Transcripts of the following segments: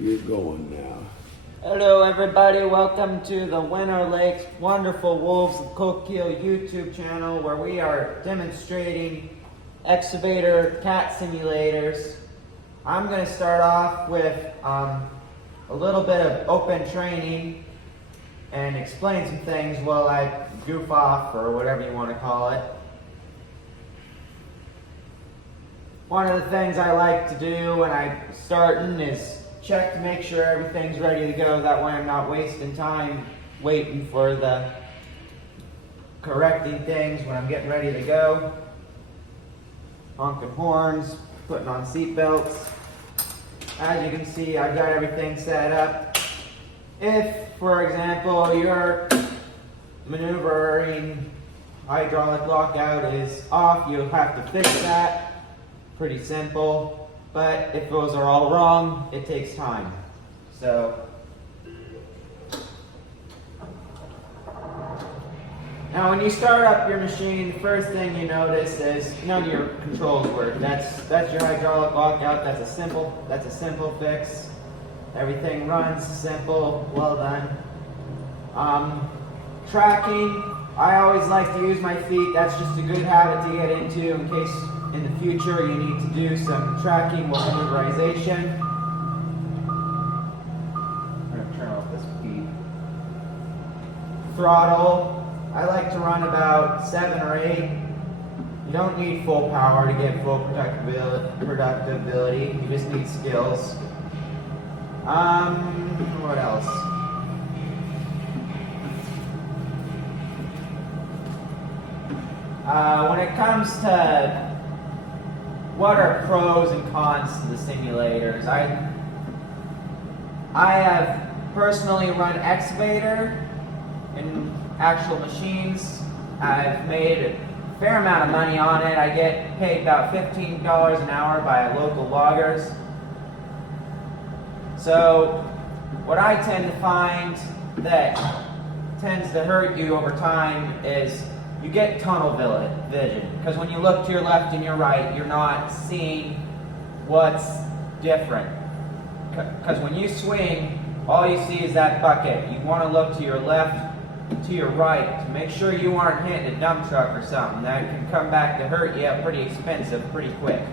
You're going now. Hello everybody, welcome to the Winter Lakes Wonderful Wolves of Coquille YouTube channel where we are demonstrating excavator cat simulators. I'm going to start off with a little bit of open training and explain some things while I goof off, or whatever you want to call it. One of the things I like to do when I'm starting is check to make sure everything's ready to go. That way I'm not wasting time waiting for the correcting things when I'm getting ready to go. Honking horns, putting on seat belts. As you can see, I've got everything set up. If, for example, your maneuvering hydraulic lockout is off, you'll have to fix that. Pretty simple. But if those are all wrong, it takes time. So, now when you start up your machine, the first thing you notice is none of your controls work. That's your hydraulic lockout. That's a simple fix. Everything runs simple, well done. Tracking, I always like to use my feet. That's just a good habit to get into in case in the future you need to do some tracking with maneuverization. I'm going to turn off this beep. Throttle, I like to run about 7 or 8. You don't need full power to get full productability. You just need skills. What else? When it comes to what are pros and cons to the simulators, I have personally run Excavator in actual machines. I've made a fair amount of money on it. I get paid about $15 an hour by local loggers. So what I tend to find that tends to hurt you over time is you get tunnel vision, because when you look to your left and your right, you're not seeing what's different. Because when you swing, all you see is that bucket. You want to look to your left, to your right, to make sure you aren't hitting a dump truck or something. That can come back to hurt you pretty expensive, pretty quick.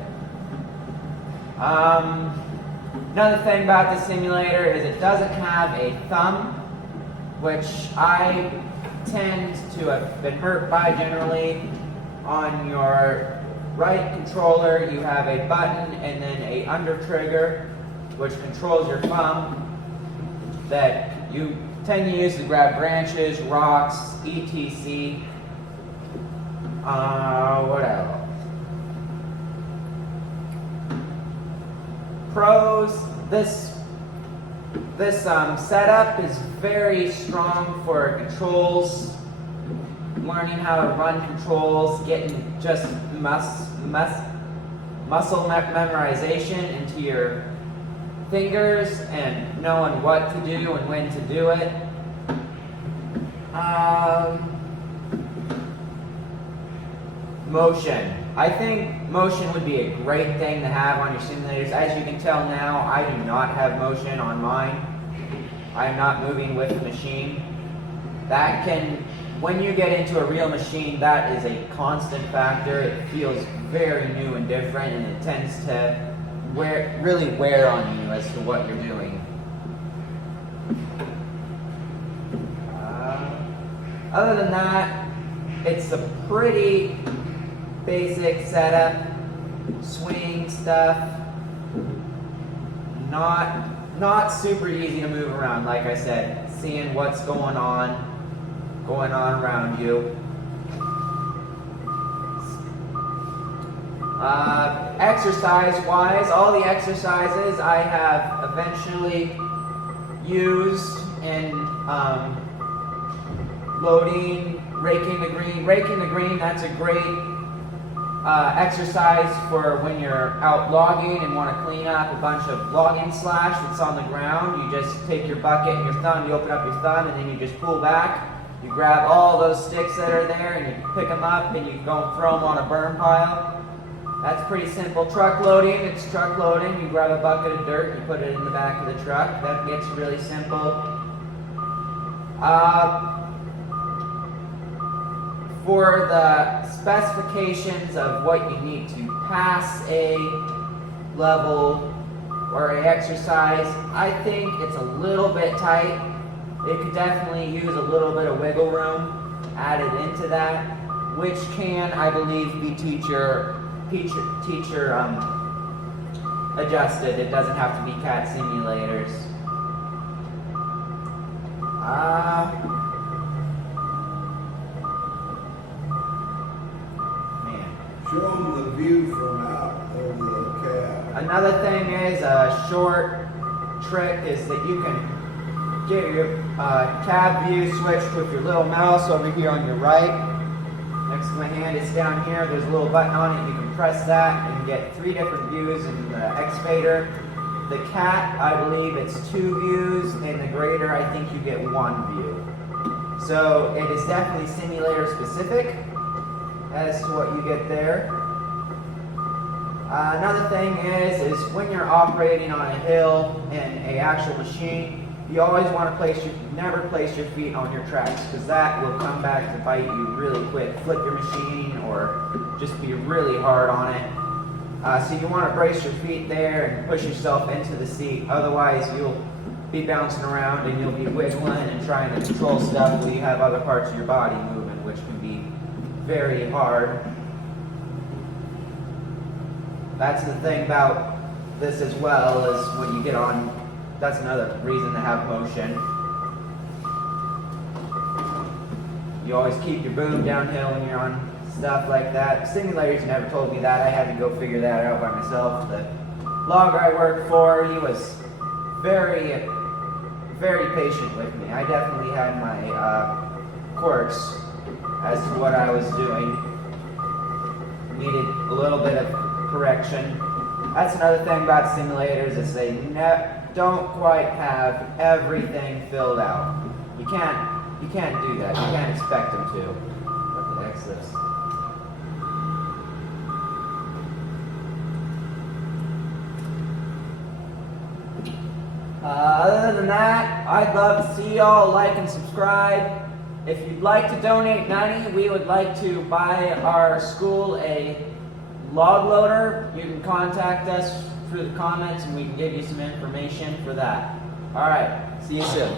Another thing about this simulator is it doesn't have a thumb, which I tend to have been hurt by generally. On your right controller you have a button and then a under trigger which controls your thumb that you tend to use to grab branches, rocks, etc. What else? Pros, this setup is very strong for controls, learning how to run controls, getting just muscle memorization into your fingers and knowing what to do and when to do it. Motion. I think motion would be a great thing to have on your simulators. As you can tell now, I do not have motion on mine. I am not moving with the machine. That can, when you get into a real machine, that is a constant factor. It feels very new and different, and it tends to really wear on you as to what you're doing. Other than that, it's a pretty basic setup, swing stuff, not super easy to move around. Like I said, seeing what's going on around you. Exercise-wise, all the exercises I have eventually used in loading, raking the green. Raking the green, that's a great exercise for when you're out logging and want to clean up a bunch of logging slash that's on the ground. You just take your bucket and your thumb, you open up your thumb, and then you just pull back. You grab all those sticks that are there and you pick them up and you go and throw them on a burn pile. That's pretty simple. Truck loading, it's truck loading. You grab a bucket of dirt, you put it in the back of the truck. That gets really simple. For the specifications of what you need to pass a level or an exercise, I think it's a little bit tight. It could definitely use a little bit of wiggle room added into that, which can, I believe, be teacher adjusted. It doesn't have to be CAT simulators. Show them the view from out over the cab. Another thing is a short trick is that you can get your cab view switched with your little mouse over here on your right. Next to my hand, it's down here. There's a little button on it. You can press that and get 3 different views in the Excavator. The CAT, I believe it's 2 views, and the Grader, I think you get 1 view. So it is definitely simulator specific as to what you get there. Another thing is when you're operating on a hill in an actual machine, you always want to never place your feet on your tracks, because that will come back to bite you really quick. Flip your machine or just be really hard on it. So you want to brace your feet there and push yourself into the seat. Otherwise, you'll be bouncing around and you'll be wiggling and trying to control stuff while you have other parts of your body moving, which can be very hard. That's the thing about this as well, is when you get on, that's another reason to have motion. You always keep your boom downhill when you're on stuff like that. Simulators never told me that. I had to go figure that out by myself. The logger I worked for, he was very, very patient with me. I definitely had my quirks as to what I was doing. Needed a little bit of correction. That's another thing about simulators, is they don't quite have everything filled out. You can't do that. You can't expect them to. What the heck's this? Other than that, I'd love to see y'all like and subscribe. If you'd like to donate money, we would like to buy our school a log loader. You can contact us through the comments and we can give you some information for that. Alright, see you soon.